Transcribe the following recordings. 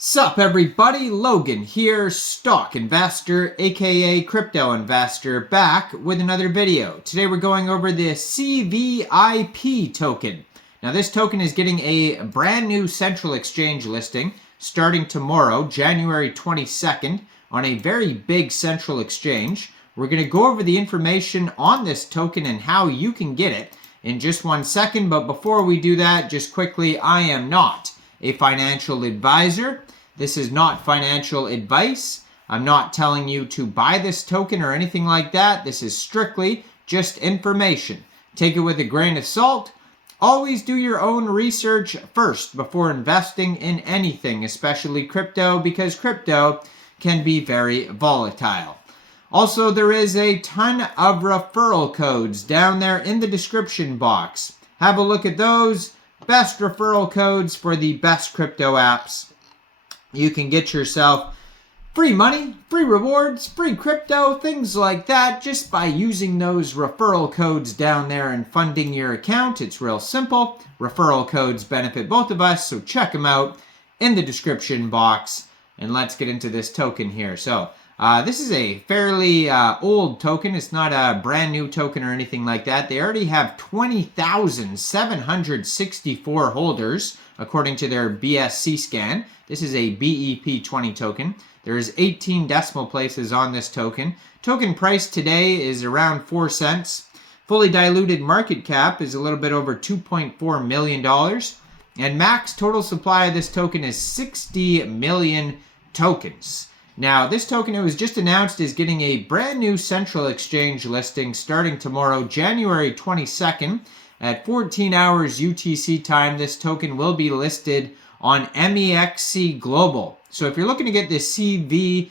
Sup everybody, Logan here, stock investor aka crypto investor, back with another video. Today we're going over the Cvip token. Now this token is getting a brand new central exchange listing starting tomorrow, January 22nd, on a very big central exchange. We're going to go over the information on this token and how you can get it in just 1 second, but before we do that, just quickly, I am not a financial advisor. This is not financial advice. I'm not telling you to buy this token or anything like that. This is strictly just information. Take it with a grain of salt. Always do your own research first before investing in anything, especially crypto, because crypto can be very volatile. Also, there is a ton of referral codes down there in the description box. Have a look at those. Best referral codes for the best crypto apps. You can get yourself free money, free rewards, free crypto, things like that, just by using those referral codes down there and funding your account. It's real simple. Referral codes benefit both of us, so check them out in the description box. And let's get into this token here. So this is a fairly old token. It's not a brand new token or anything like that. They already have 20,764 holders, according to their BSC scan. This is a BEP20 token. There is 18 decimal places on this token. Token price today is around 4 cents. Fully diluted market cap is a little bit over $2.4 million. And max total supply of this token is 60 million tokens. Now, this token, it was just announced, is getting a brand new central exchange listing starting tomorrow, January 22nd. At 14 hours UTC time, this token will be listed on Mexc Global. So if you're looking to get this Cvip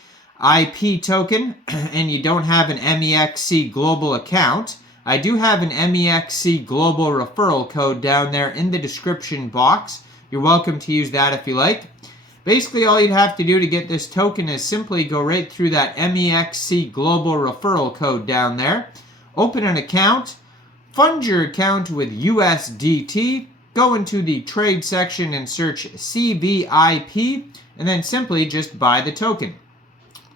token and you don't have an Mexc Global account, I do have an Mexc Global referral code down there in the description box. You're welcome to use that if you like. Basically, all you'd have to do to get this token is simply go right through that Mexc Global referral code down there, open an account, fund your account with USDT, go into the trade section and search Cvip, and then simply just buy the token.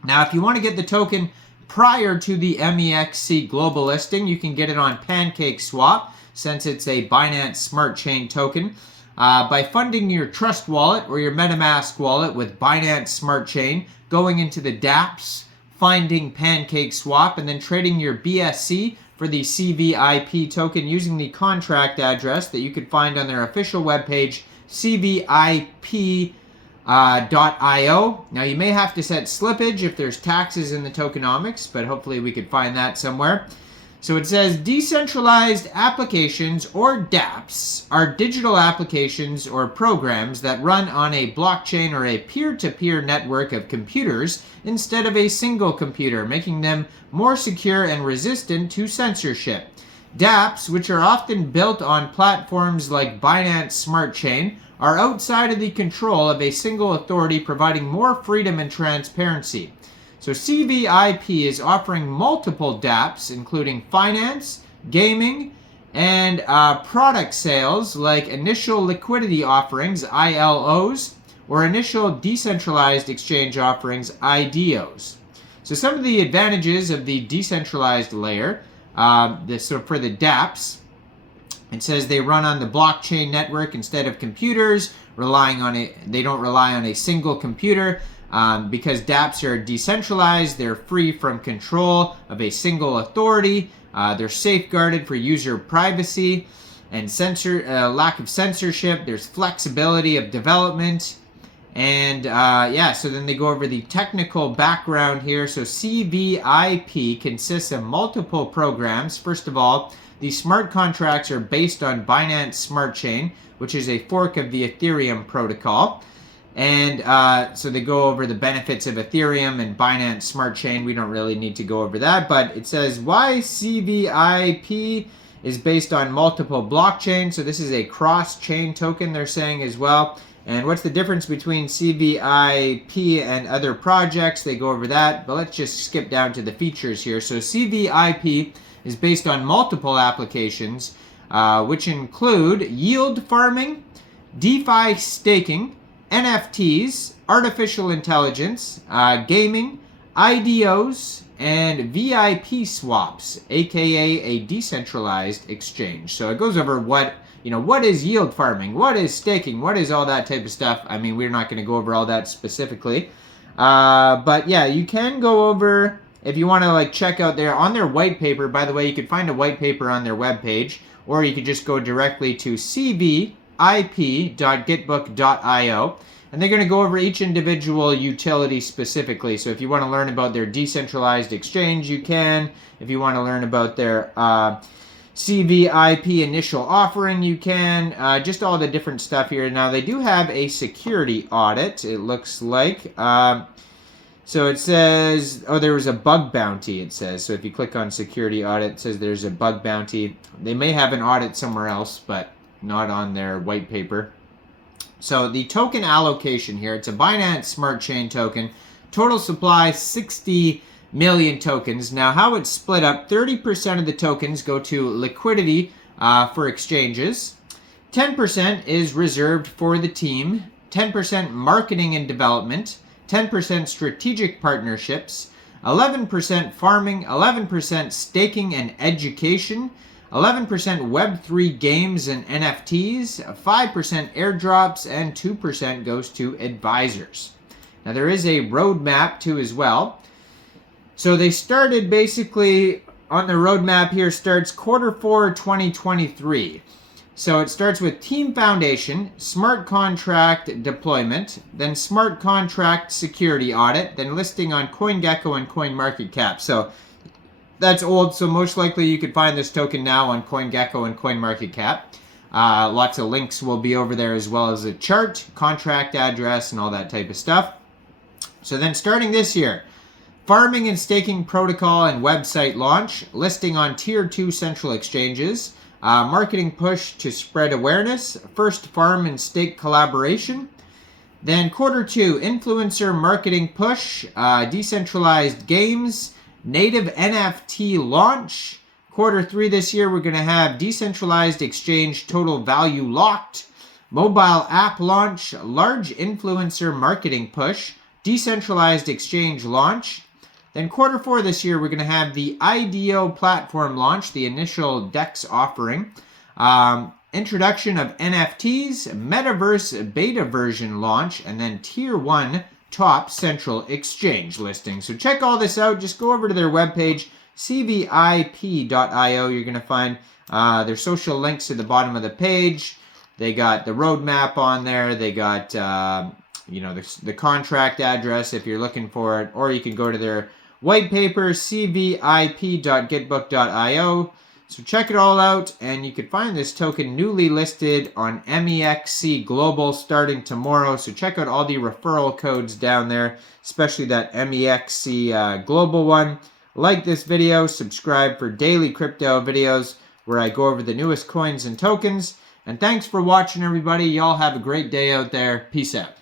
Now, if you want to get the token prior to the Mexc Global listing, you can get it on Pancakeswap, since it's a Binance Smart Chain token, by funding your Trust wallet or your MetaMask wallet with Binance Smart Chain, going into the Dapps, finding Pancakeswap, and then trading your BSC for the Cvip token using the contract address that you could find on their official webpage, cvip.io. Now, you may have to set slippage if there's taxes in the tokenomics, but hopefully we could find that somewhere. So it says decentralized applications, or dApps, are digital applications or programs that run on a blockchain or a peer-to-peer network of computers instead of a single computer, making them more secure and resistant to censorship. dApps, which are often built on platforms like Binance Smart Chain, are outside of the control of a single authority, providing more freedom and transparency. So Cvip is offering multiple dApps, including finance, gaming, and product sales like initial liquidity offerings, ILOs, or initial decentralized exchange offerings, IDOs. So some of the advantages of the decentralized layer, so for the dApps, it says they run on the blockchain network instead of computers, they don't rely on a single computer. Because dApps are decentralized, they're free from control of a single authority. They're safeguarded for user privacy and lack of censorship. There's flexibility of development. And so then they go over the technical background here. So Cvip consists of multiple programs. First of all, the smart contracts are based on Binance Smart Chain, which is a fork of the Ethereum protocol. And so they go over the benefits of Ethereum and Binance Smart Chain. We don't really need to go over that, but it says why Cvip is based on multiple blockchains. So this is a cross-chain token, they're saying as well. And what's the difference between Cvip and other projects? They go over that, but let's just skip down to the features here. So Cvip is based on multiple applications, which include yield farming, DeFi staking, NFTs, artificial intelligence, gaming, IDOs, and VIP swaps, aka a decentralized exchange. So it goes over what is yield farming, what is staking, what is all that type of stuff. I mean, we're not going to go over all that specifically, but yeah, you can go over if you want to like check out on their white paper. By the way, you can find a white paper on their webpage, or you could just go directly to cvip.gitbook.io. And they're going to go over each individual utility specifically. So if you want to learn about their decentralized exchange, you can. If you want to learn about their CVIP initial offering, you can. Just all the different stuff here. Now, they do have a security audit, it looks like. So it says, oh, there was a bug bounty, it says. So if you click on security audit, it says there's a bug bounty. They may have an audit somewhere else, but not on their white paper. So the token allocation here, it's a Binance Smart Chain token. Total supply, 60 million tokens. Now, how it's split up, 30% of the tokens go to liquidity for exchanges. 10% is reserved for the team. 10% marketing and development. 10% strategic partnerships. 11% farming. 11% staking and education. 11% Web3 games and NFTs, 5% airdrops, and 2% goes to advisors. Now, there is a roadmap too as well. So they started basically on the roadmap here, starts Q4 2023. So it starts with team foundation, smart contract deployment, then smart contract security audit, then listing on CoinGecko and CoinMarketCap. So that's old, so most likely you could find this token now on CoinGecko and CoinMarketCap. Lots of links will be over there, as well as a chart, contract address, and all that type of stuff. So then starting this year, farming and staking protocol and website launch, listing on Tier 2 central exchanges, marketing push to spread awareness, first farm and stake collaboration. Then Q2, influencer marketing push, decentralized games, native NFT launch. Q3 this year, we're going to have decentralized exchange total value locked, mobile app launch, large influencer marketing push, decentralized exchange launch. Then Q4 this year, we're going to have the IDO platform launch, the initial DEX offering, introduction of NFTs, metaverse beta version launch, and then Tier 1 top central exchange listing. So check all this out. Just go over to their webpage, cvip.io. You're going to find their social links at the bottom of the page. They got the roadmap on there. They got the contract address if you're looking for it, or you can go to their white paper, cvip.gitbook.io. So check it all out, and you can find this token newly listed on Mexc Global starting tomorrow. So check out all the referral codes down there, especially that Mexc Global one. Like this video, subscribe for daily crypto videos where I go over the newest coins and tokens. And thanks for watching, everybody. Y'all have a great day out there. Peace out.